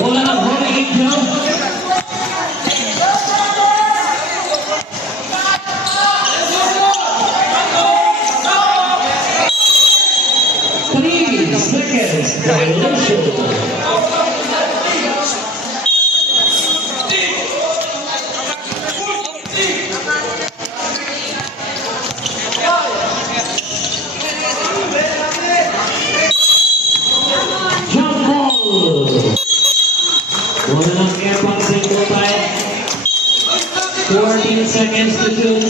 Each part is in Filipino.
Bola ng Holy Angel. Seconds, violation. Jump ball. Wala ng airport single time. 14 seconds to shoot.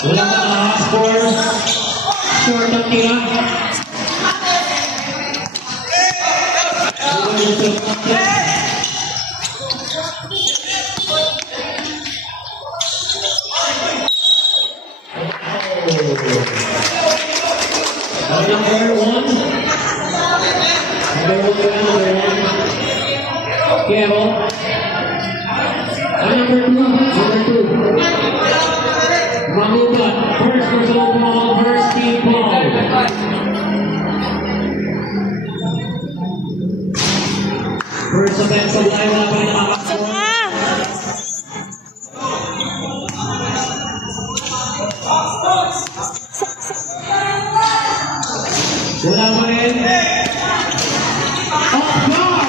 Wala ka na score. Short ang tira. Number one. Pero. Number two. Mamuka, first personal ball, first team ball. First offensive line, wala pa rin nakakascore. Wala pa rin. Off guard!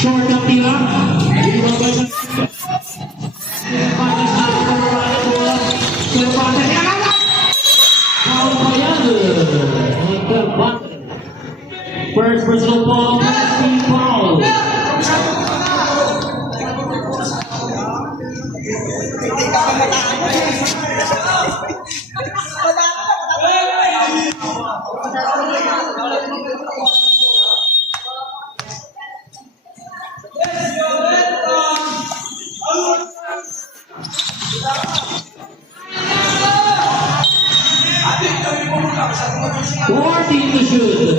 Short ang tira. First personal ball, team foul. To shoot.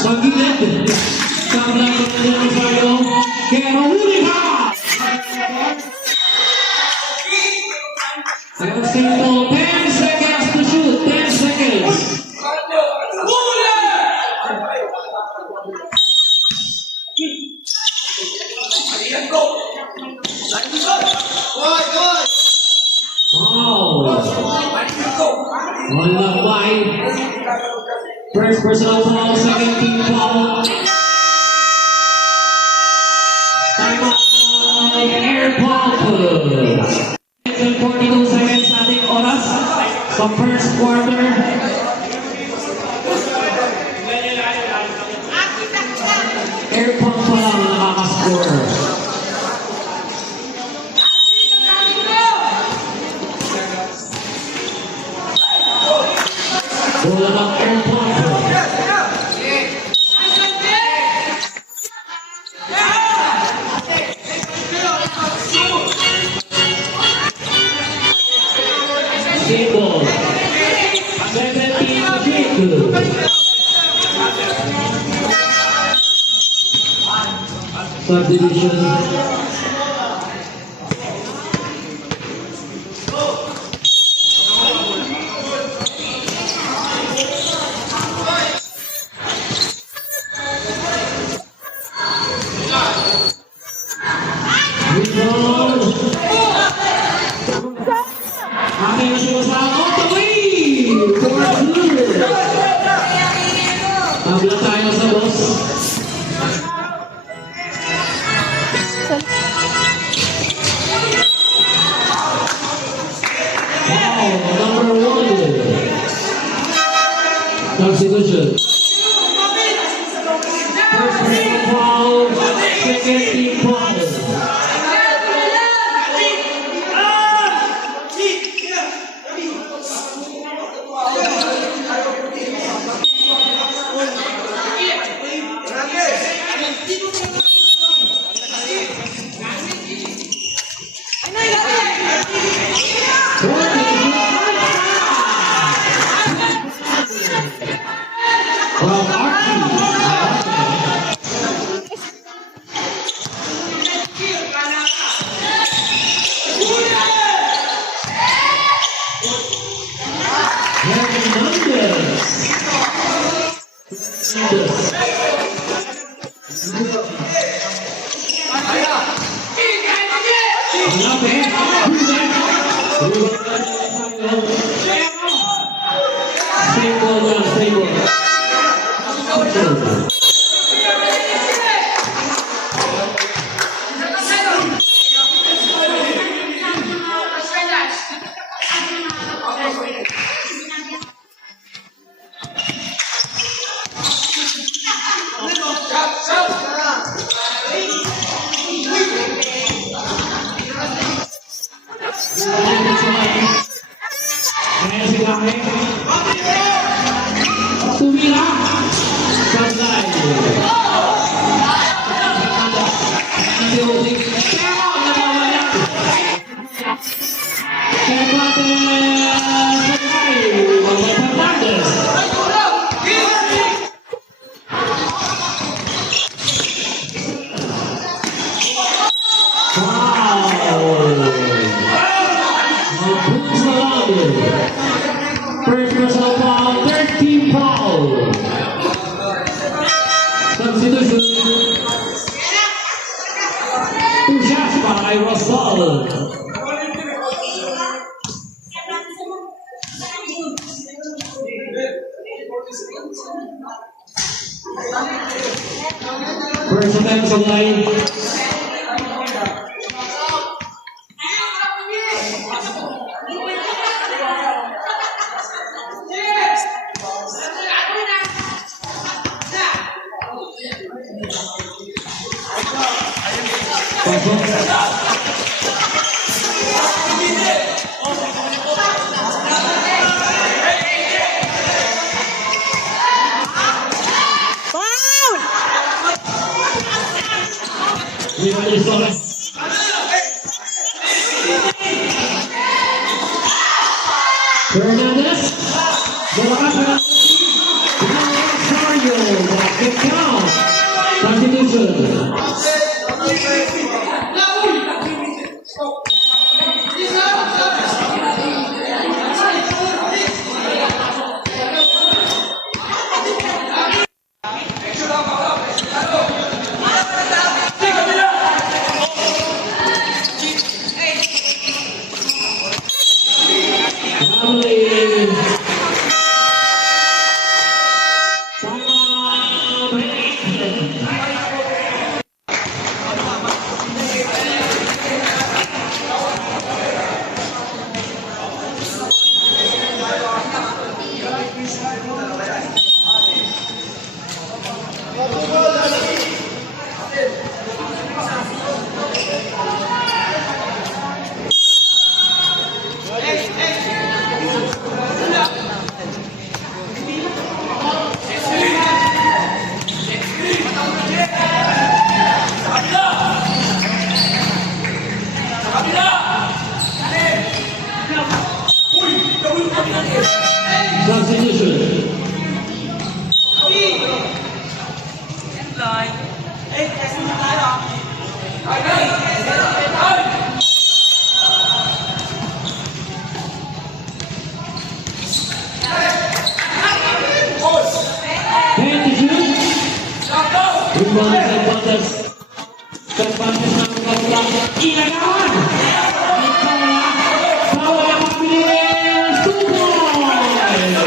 Pag-gilid. Sablang ng Rosario. Kaya huli ka! Simple, 10 seconds to shoot, 10 seconds. Wow. Wala five. First personal foul, second team foul. Time out. Air pump. 42 seconds ating oras sa first quarter. Air pump pa lang nakaka-score. Bola ng air pump. Single. 17-2. Subdivision. Aking nasiwa sa Ottawa! 4-2. Tabla tayo sa boss. Wow, number 1. Substitution. First team foul, second team foul. First personal foul, third team foul. Substitution. Two shots by Russell. First offense on line. Fernandez, bola para Rosario, back count, substitution. Ilagawan! Bawal ang pagpili! 2 points!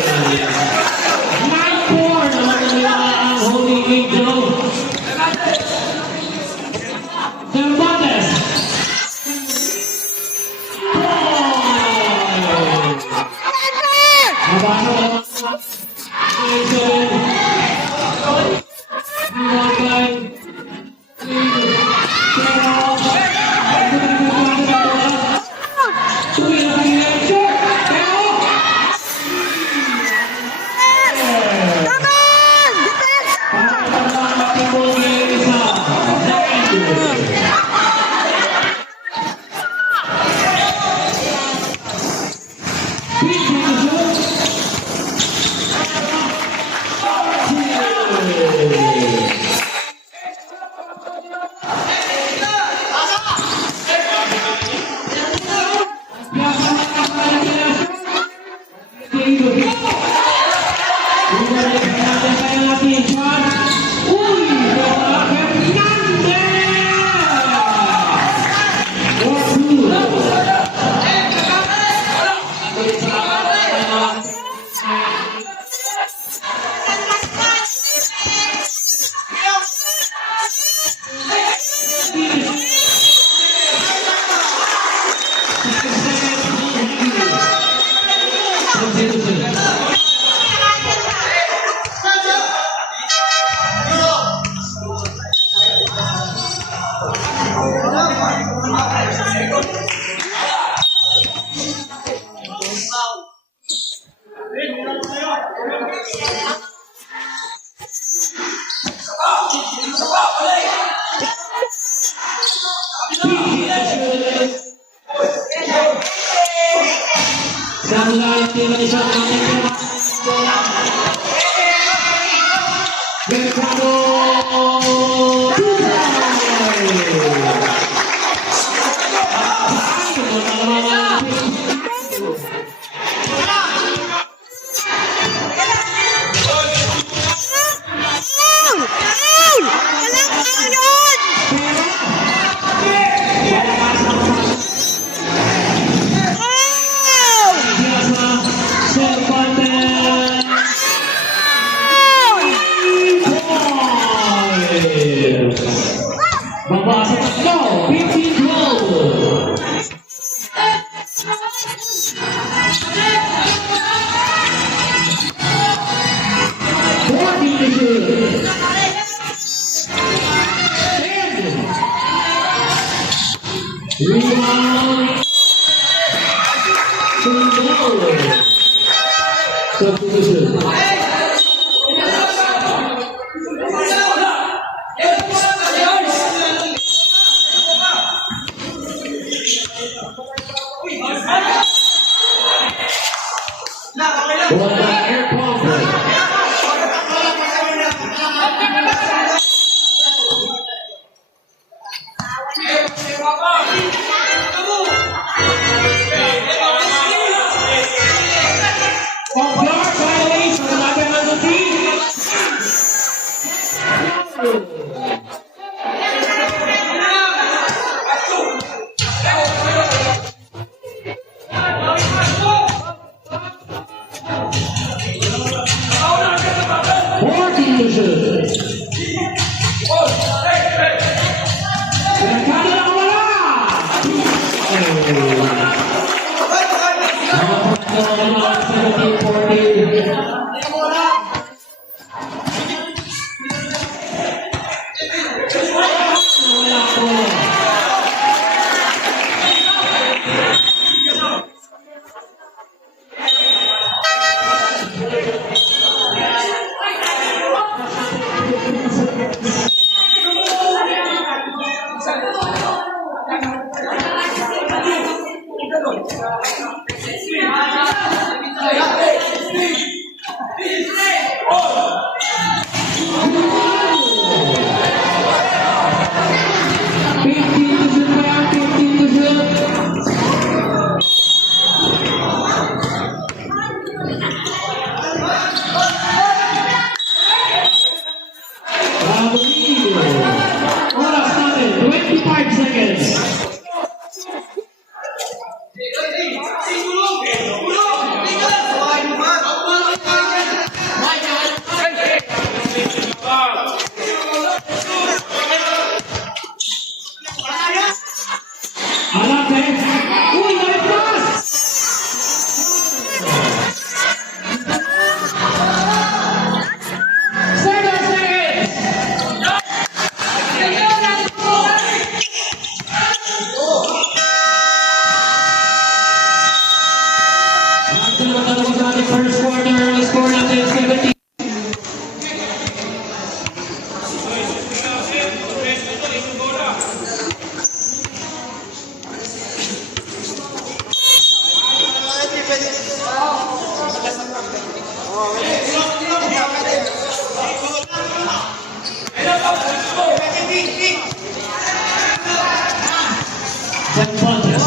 Set punches.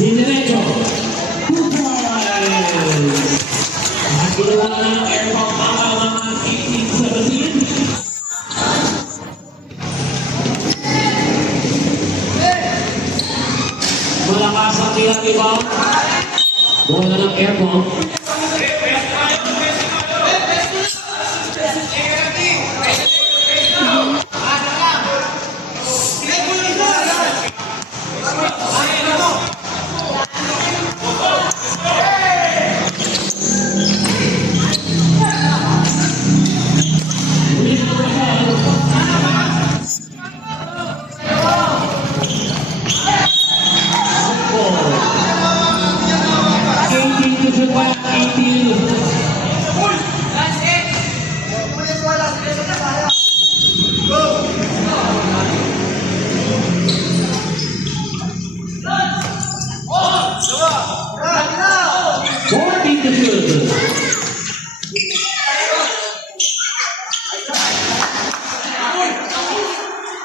Dinerecho. 2 points. Nagagawa na ng airball para mga 18-17. Malakas ang ilang iba. Bola ng airball.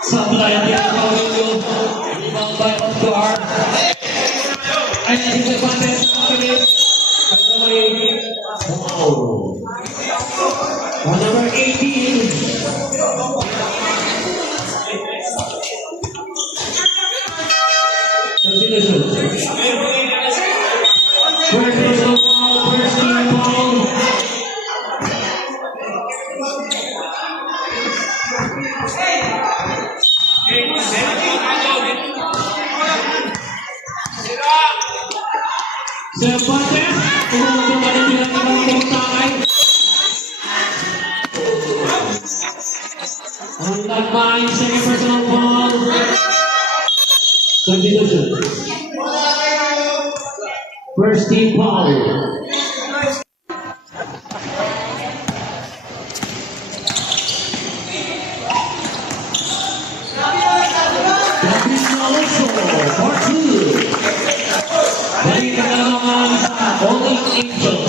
Sablay ang tinatawag yung ibang by of guard. Ay, hindi pa natin sa kapilit. Wow. On number 18. Continuation. First personal foul, first team foul. Cervantes, tumulong pa rin bilang ibang pumuntakay. On that line, second personal foul. Substitution. First team foul. Part 2. Balik na naman sa Holy Angel.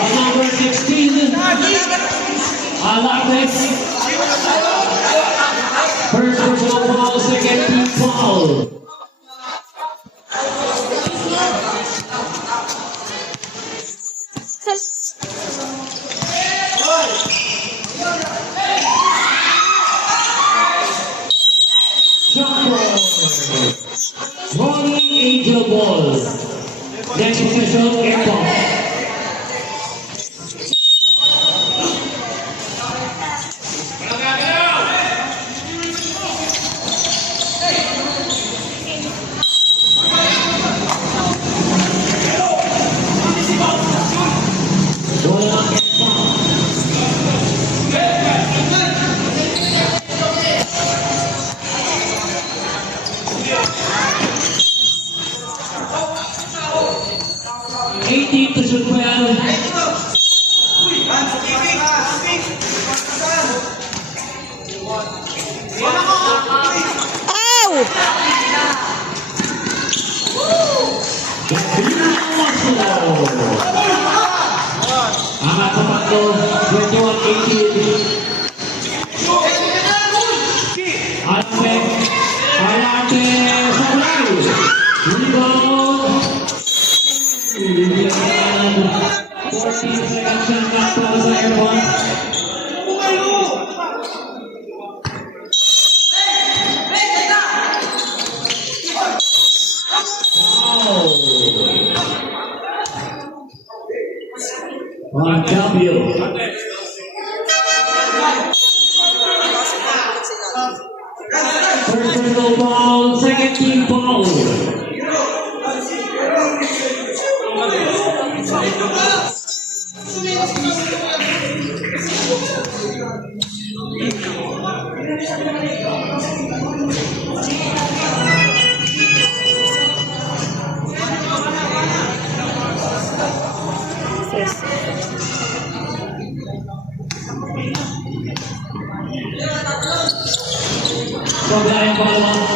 Number 16, Alexis. First personal foul, second team foul. Rolling Angel ball. Next possession, airball. To shoot well. Angat sa patlo, 21-18. Alante, Sablay. Rebound. 14 seconds and not para sa airball. On W. First personal ball, second team ball. Sobra yung pangalawa.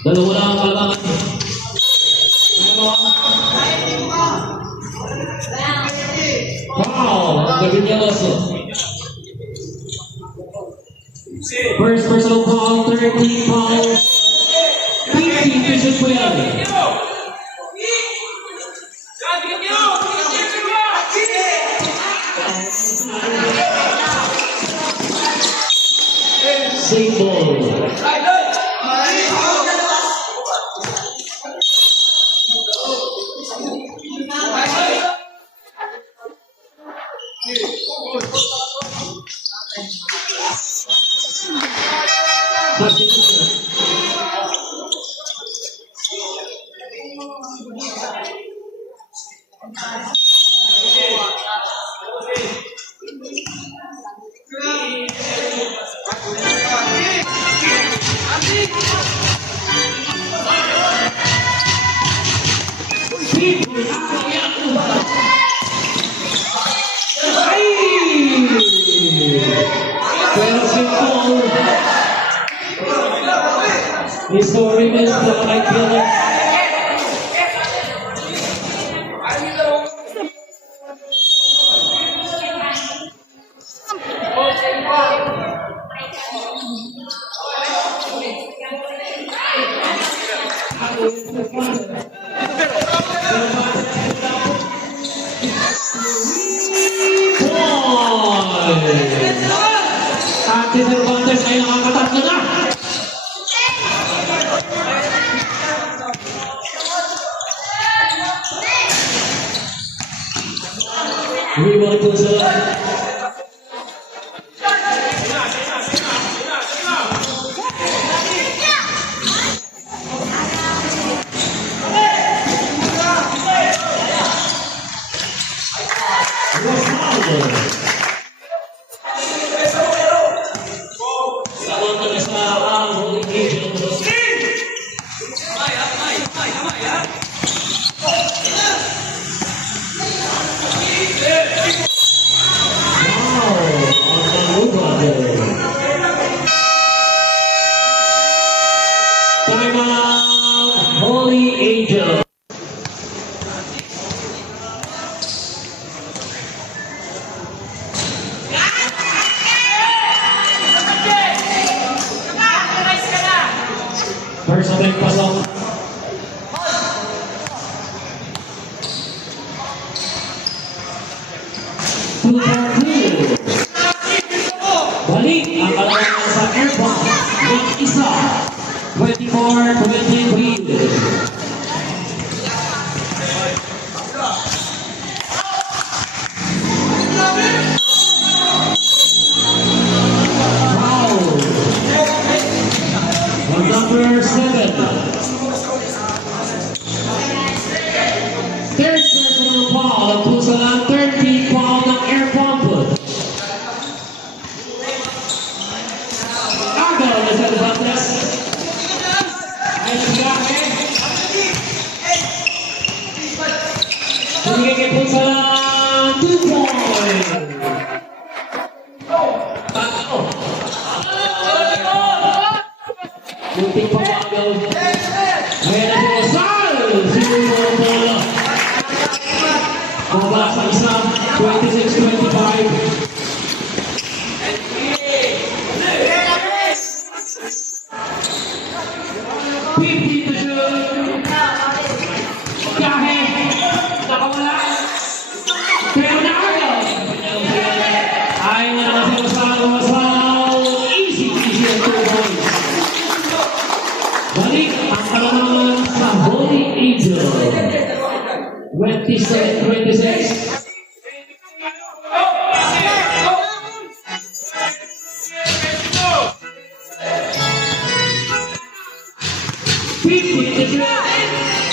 Dalawa lang ang kalabangan. Wow! Ang gabi niya also. First personal foul, 13 fouls. 50 vision po yan. Same ball. History is the right killer. Ating Cervantes ay nakakatatlo na. Rebound po sa Holy Angel. First time pasok. Balik ang kalaban sa airball. Yung isa. 24-23. Number 7. Third personal foul. Ang pusa lang 13 foul ng air pump. Agaw na sa Cervantes. Ay sigahe. Sige kay pusa lang 2 points. Munting pamagaw. Ayan na si Osal. Siguro bola. Baba sa isa. 26-25. Gahe. Nakawala. Pero nakagaw. Ayaw na naman si Osal. Easy ang 2 points. Balik ang kalaman sa Holy Angel. 27-26.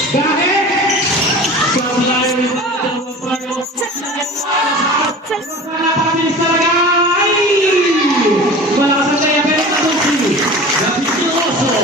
Gahe. Sa malayo Napakabilis talaga! Ay! Malakas ang kaya pero nakunsi. Lapis ng oso.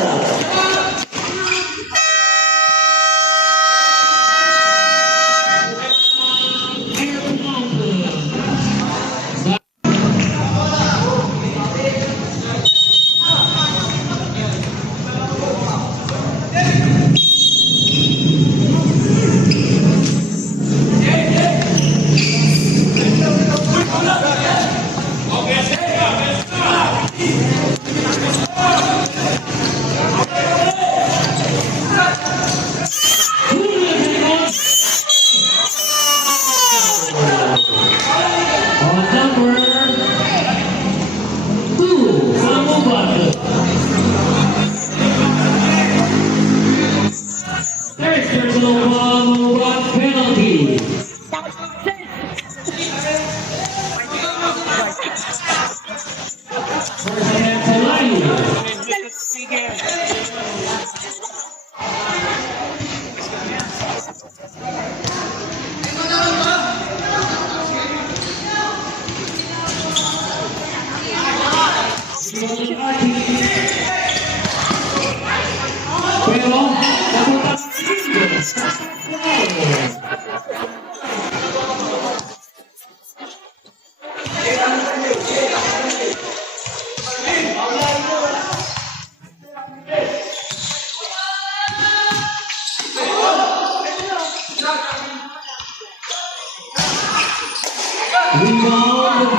Rebound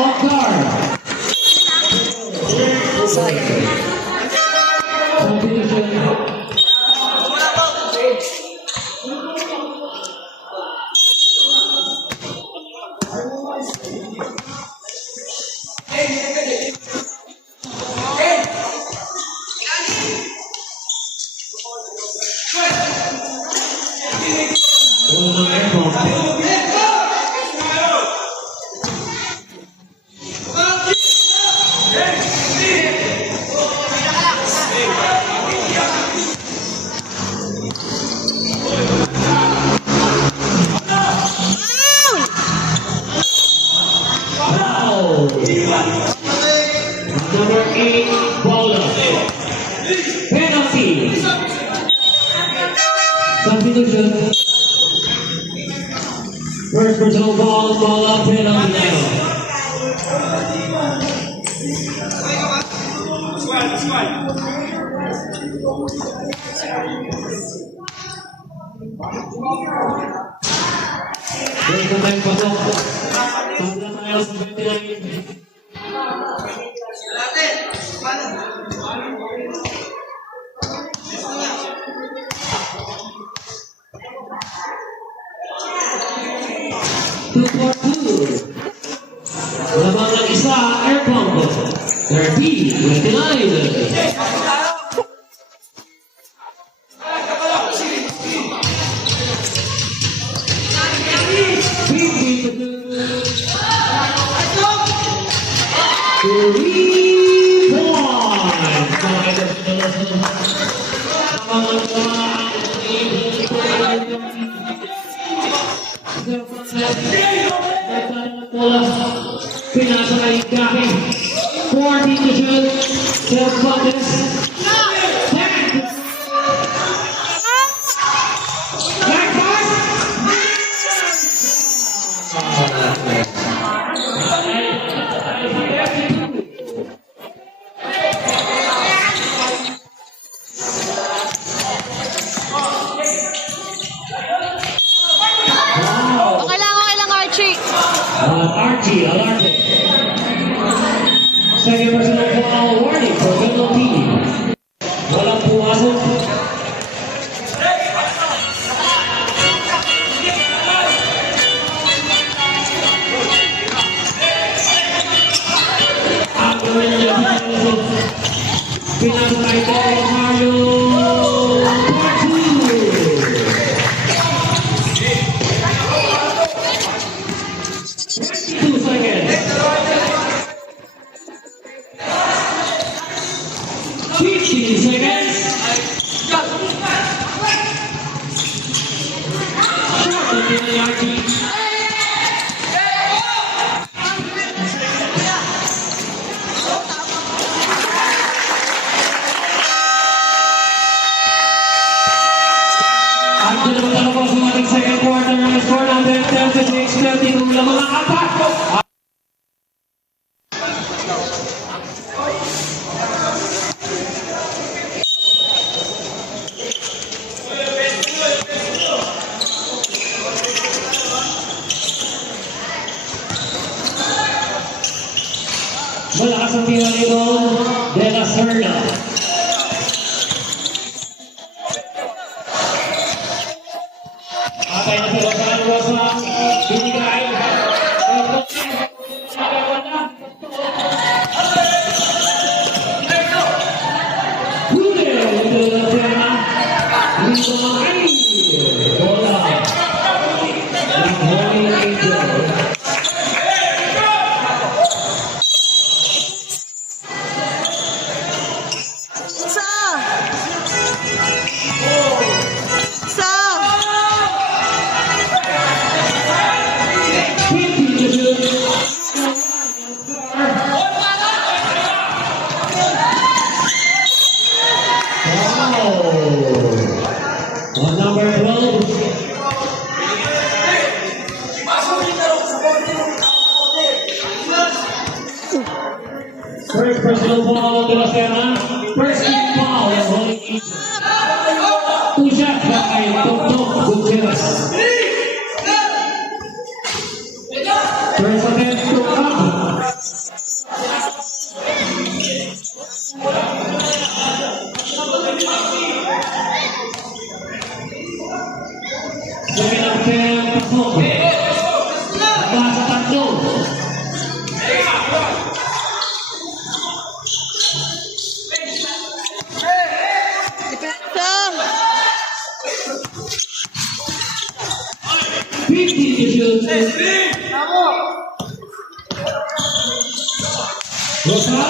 off guard. Number 8, Paula. Penalty. Substitution. First personal ball, Paula, penalty now. Break the time pasok. Pagla tayo sa 29. Two for two. Lamang ng isa, air pump. 30-29. Pinasa kay Gaki 40 to shoot Cervantes Okay lang, Archie. Archie Alarte. Second personal foul warning for penalty. Walang pumasok. Ang gawin niya pinatay ko Mario Partu. 2 seconds. 15 seconds. Shot of the Archie. Andiyan naman tayo po sa ating second quarter. Ang score natin 36-32 lang mga apat. Malakas ang tira nito, De La Serna. Atay na si Rosario Rosa, binigay. Huli, De La Serna. Dito ay bola. Holy Angel. Sa! Sa! 50 to shoot. Wow. On number 12. First personal foul of De La Serna. First team foul of Holy Angel. Two shots by Tok Gutierrez. First attempt to come. Second attempt, pasok. Nasa tatlo. Depensa! 50 to shoot. Rosa.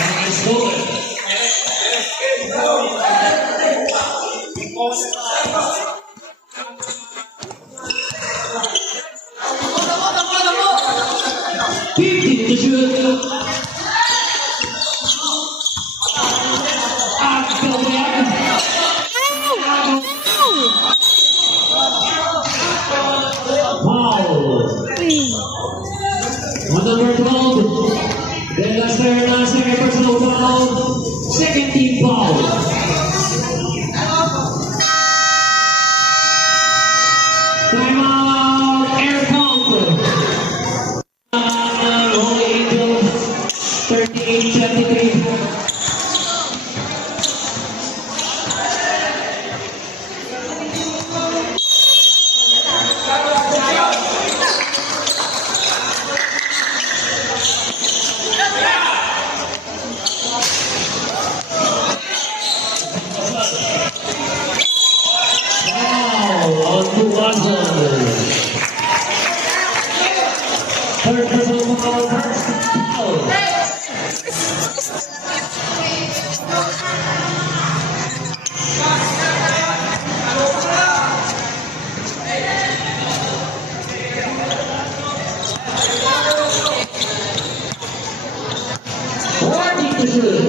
Nice goal. Fifty to shoot. Wow. On number 12, De La Serna, second personal foul, second team foul. Timeout, air pump. Holy Angels, 38-73. Third personal foul, first foul. Warning to shoot.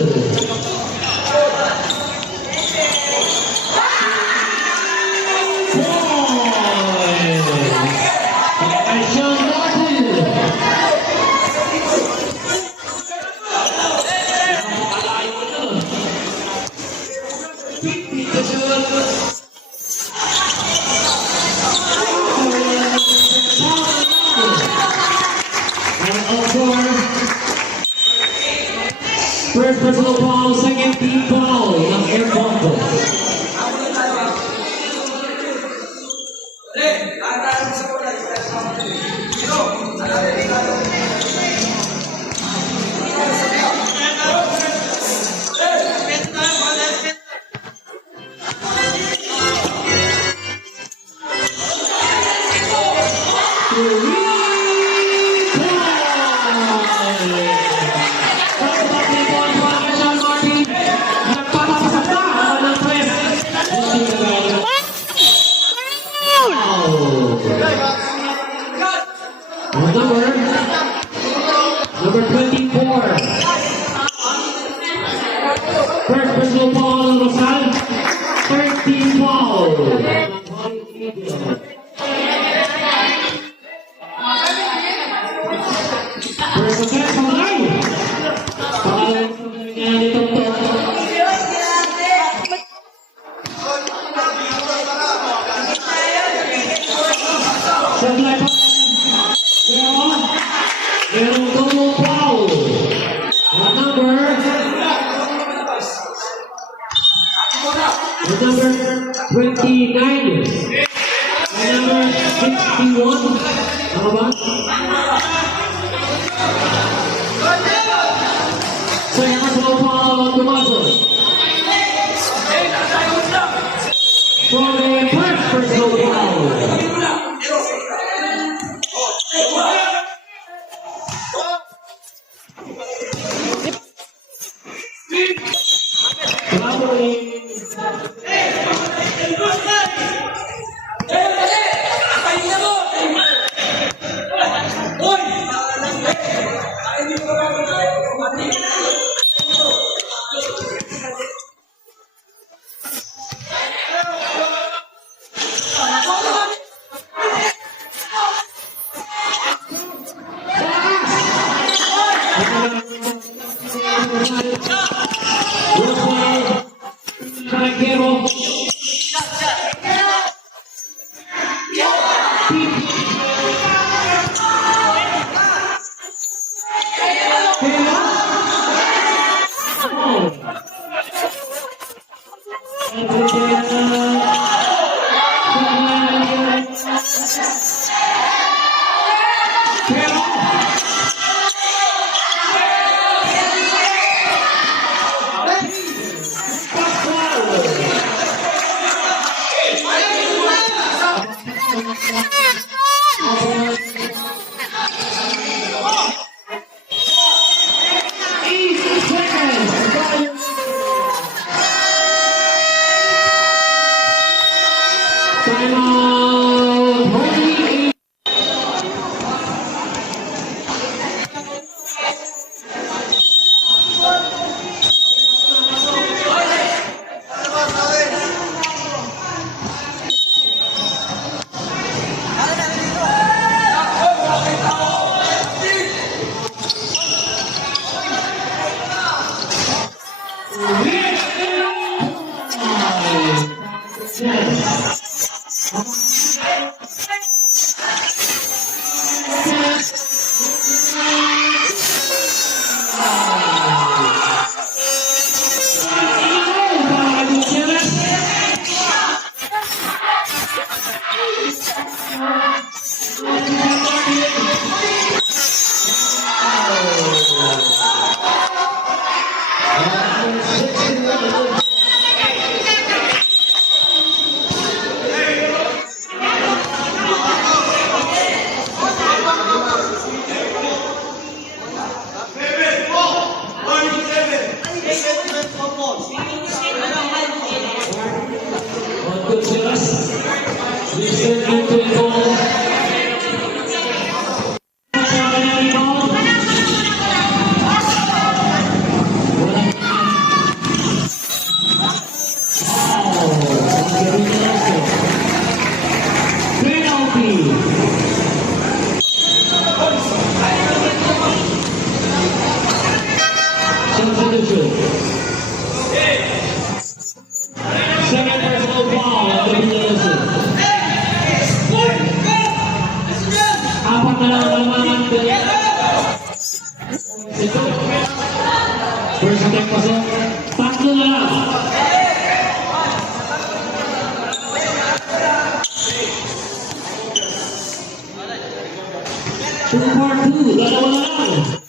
First personal foul, second team foul ng Air Bombo. Number 24. personal foul on Rosal. 13 foul. First offense on the line. Pangalawang niya nito to. Supply pa. Merong double foul. At number 29. At number 61. Ano ba? Second personal foul on Tomaso. From the first personal foul. Caragero. First attack pasok, tatlo na lang. Two for two, dalawa na lang.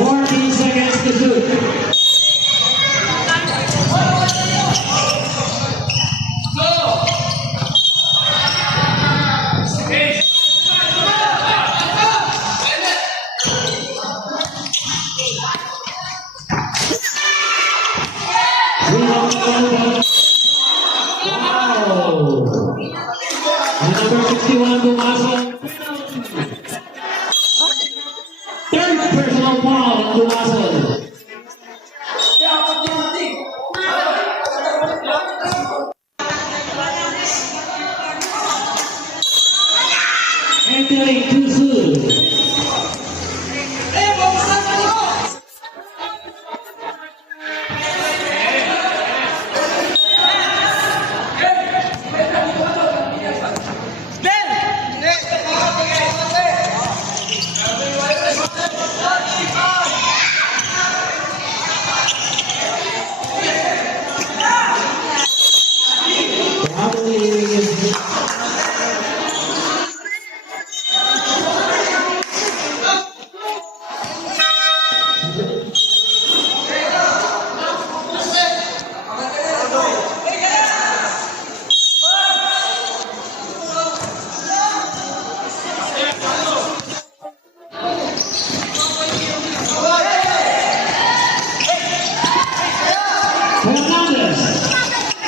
14 seconds to shoot. Wow! And number 61 pumasok. Third personal foul ang pumasok. Entering too soon.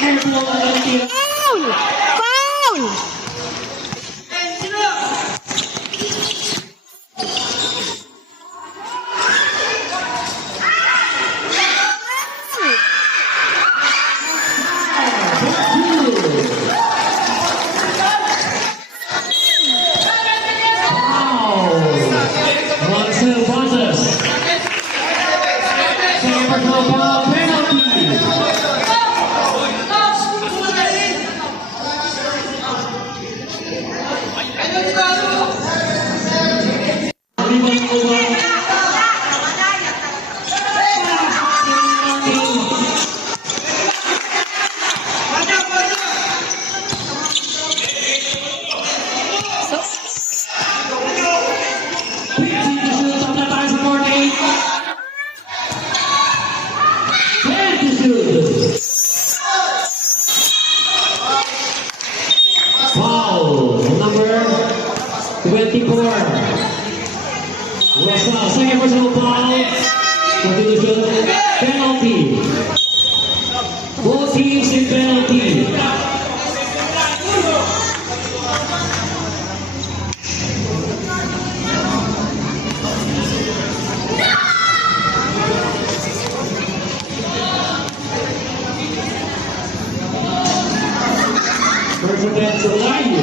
Hernandez. Foul! Foul! Marcel Pontes. Second personal foul penalty. Foul number 24. Russell, second personal foul. Substitution, penalty. Both teams in penalty. First against Olayu.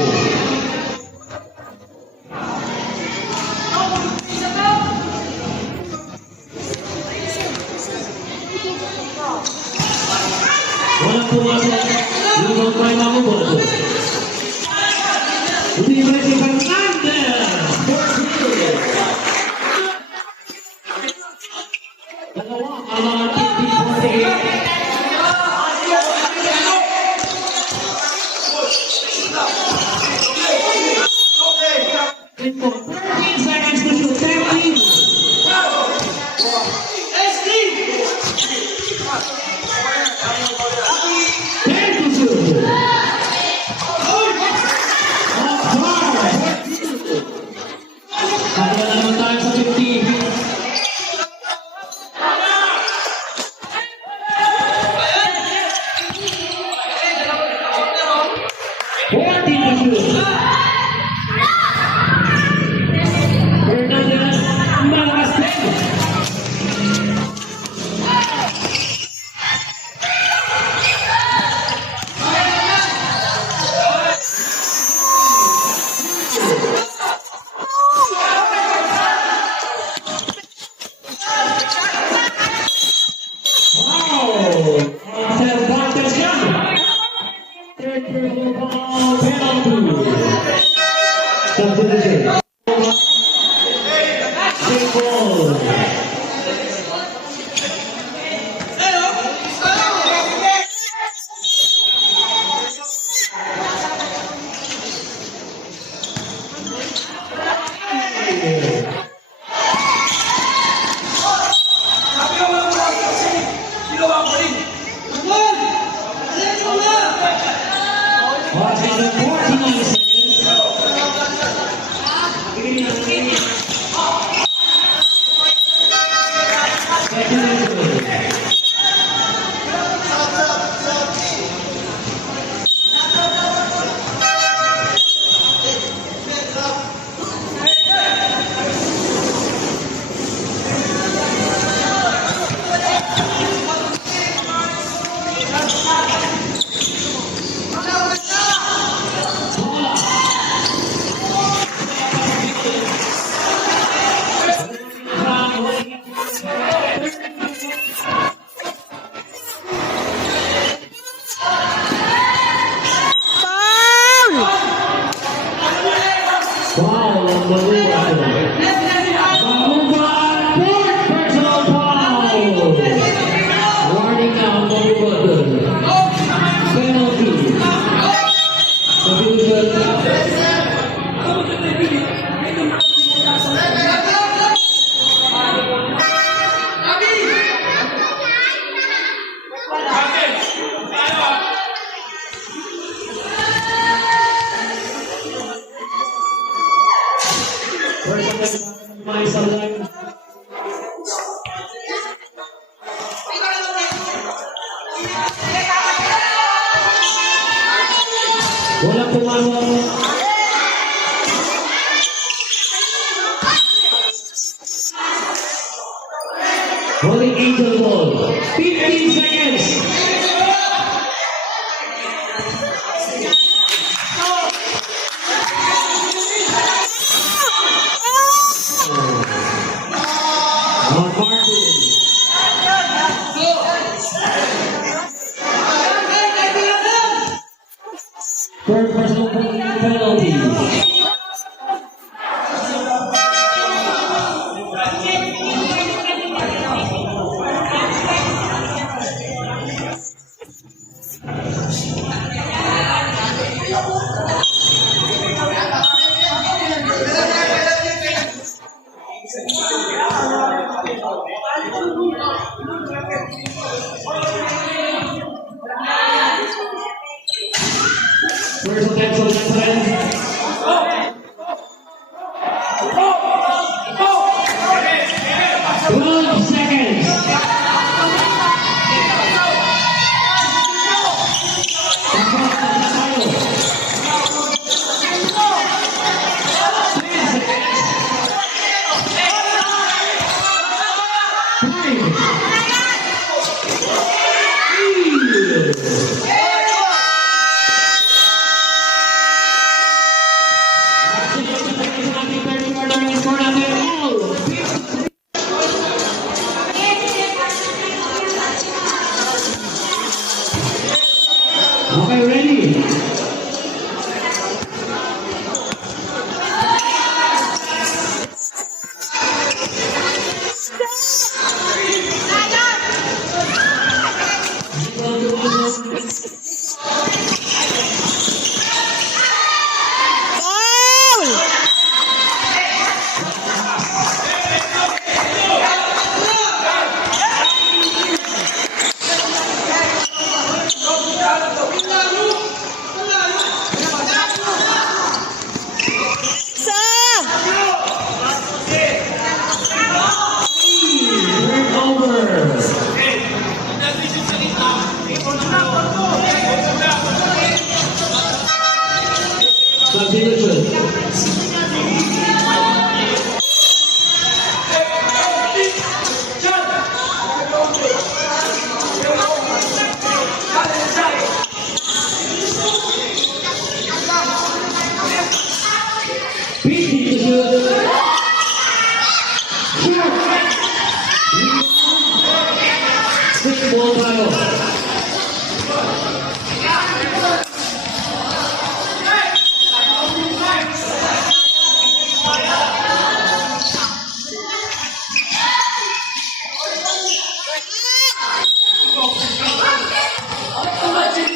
Walang pumasok. Yung try na mo boto. Libre si Fernandez. Dalawa ang mga team 48. For 13 seconds to shoot, 10 to shoot. Kaya naman tayo sa 50. Fourteen to shoot. First my sideline. Walang pumawag. Holy Angel Ball. 15 seconds. On Martin. Third personal penalty. First attempt on that friend. 12 seconds. Okay, ready?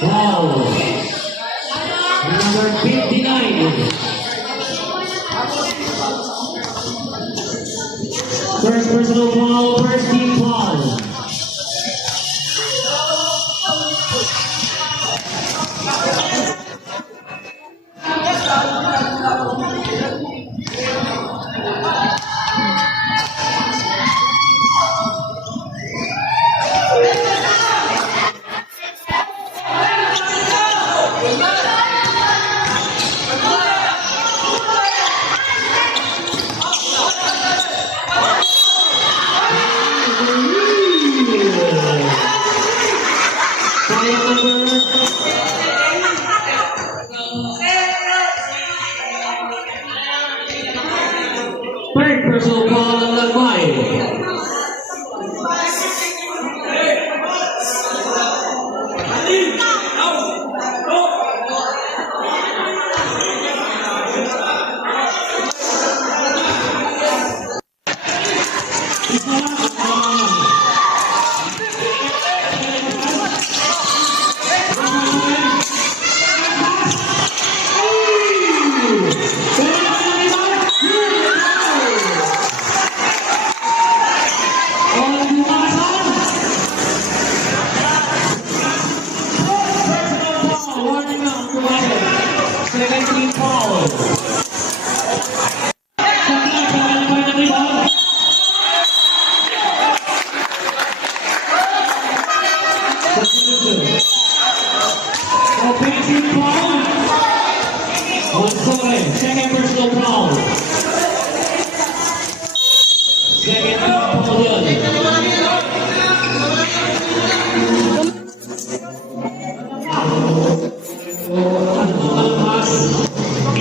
Foul! Wow. Number 59. First personal foul, first team foul. Third personal foul number 5.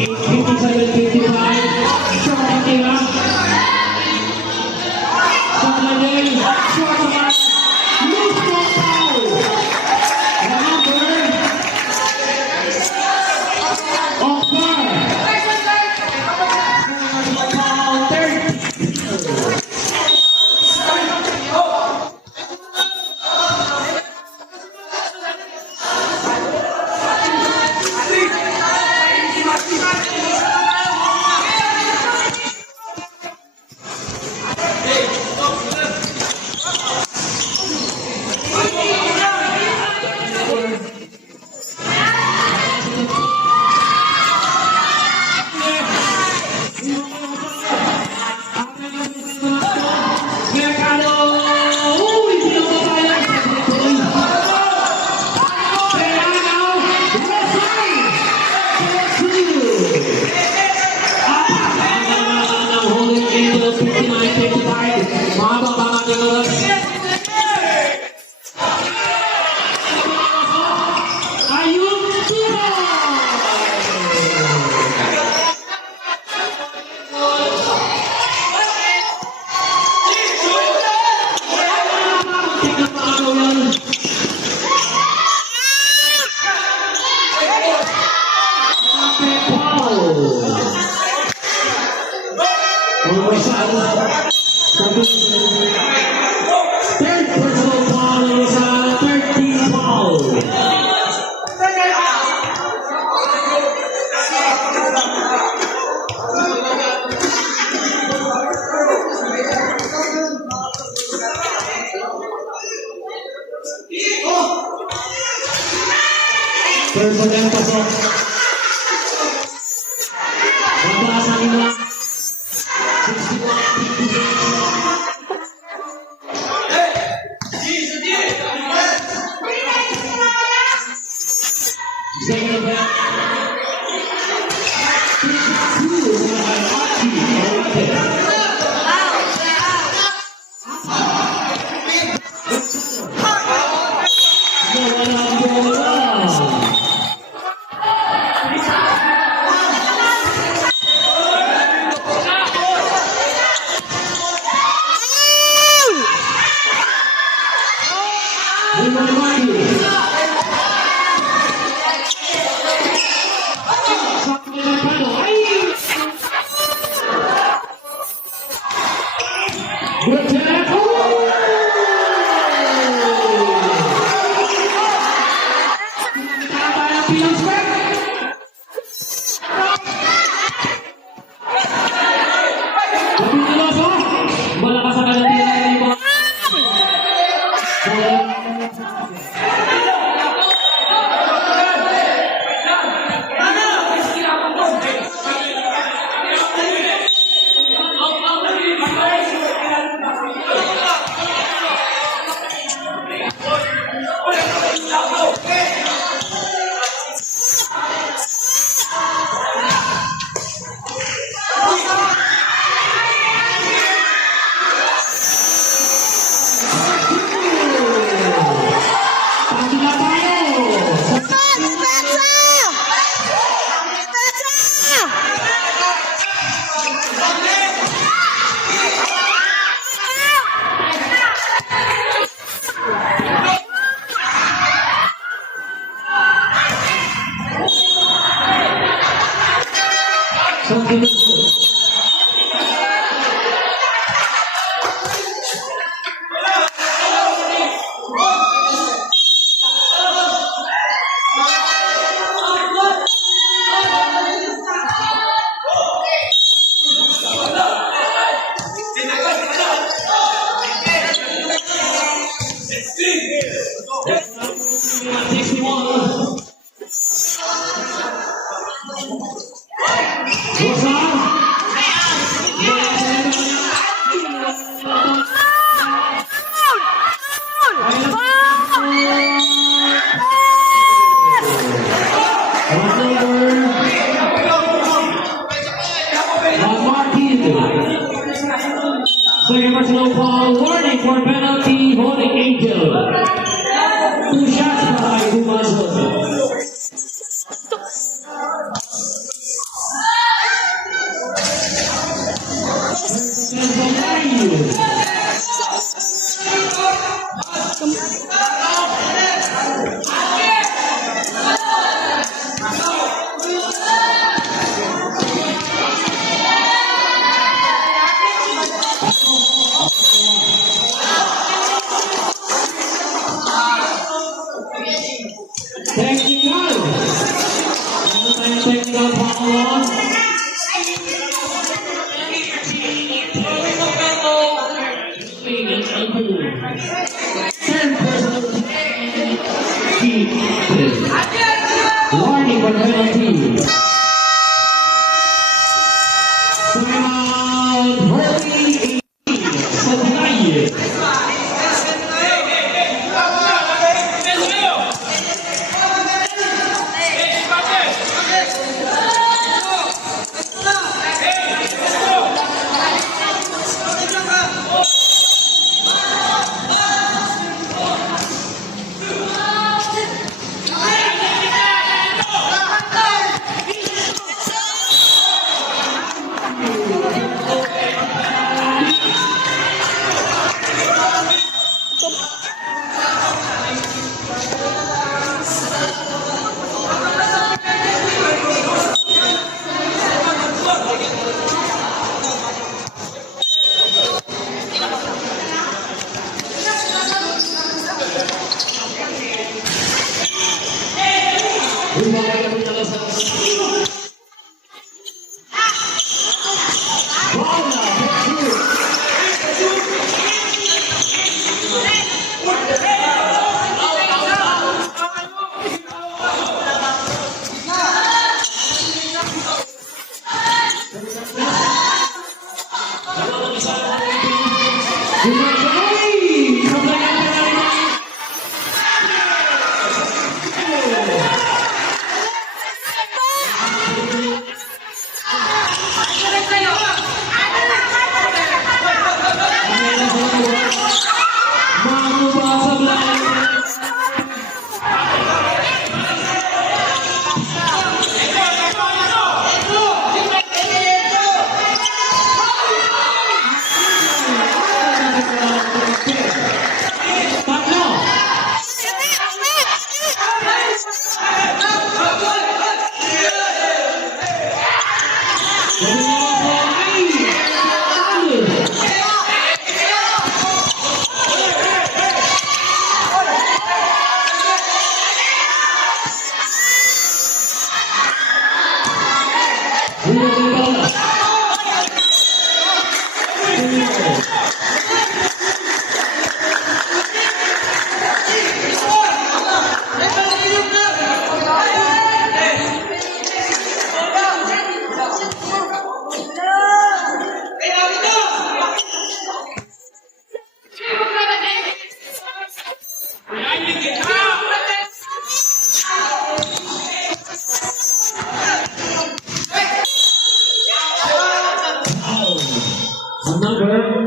Short ang tira. Short na din. Short naman. Loose ball foul. Number of foul. Foul 30. Third personal foul ng Rosana, 13 foul. Personal pasok. Mabasa nila. 61-56. Second half. Good tackle! Malakas ang kalatiran ng mga Second personal foul, warning for penalty, holding Angel. 2 shots by Dumazo. Timeout, Holy 18 sa Hawaii. Number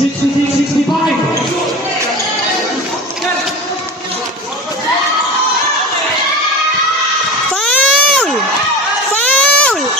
66-65. Foul! Foul!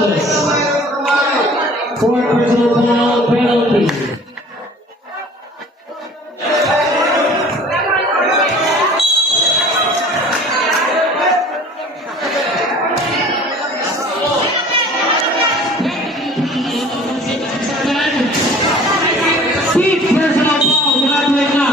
Robles. Fourth personal foul, penalty. Fifth personal foul, graduate na.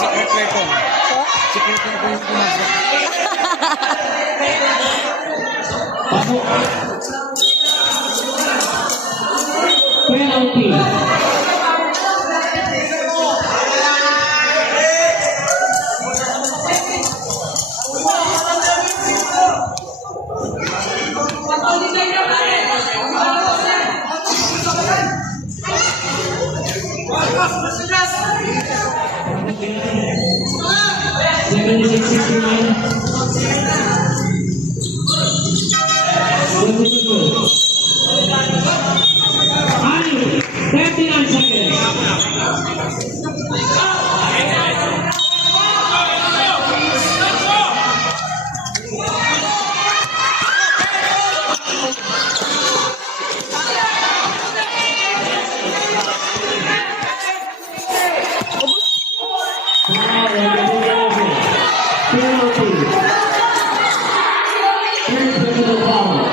Secret weapon. Secret weapon yung pumasok. Pasok. Penalty. Ani, 39 seconds. Penalty. Third personal foul.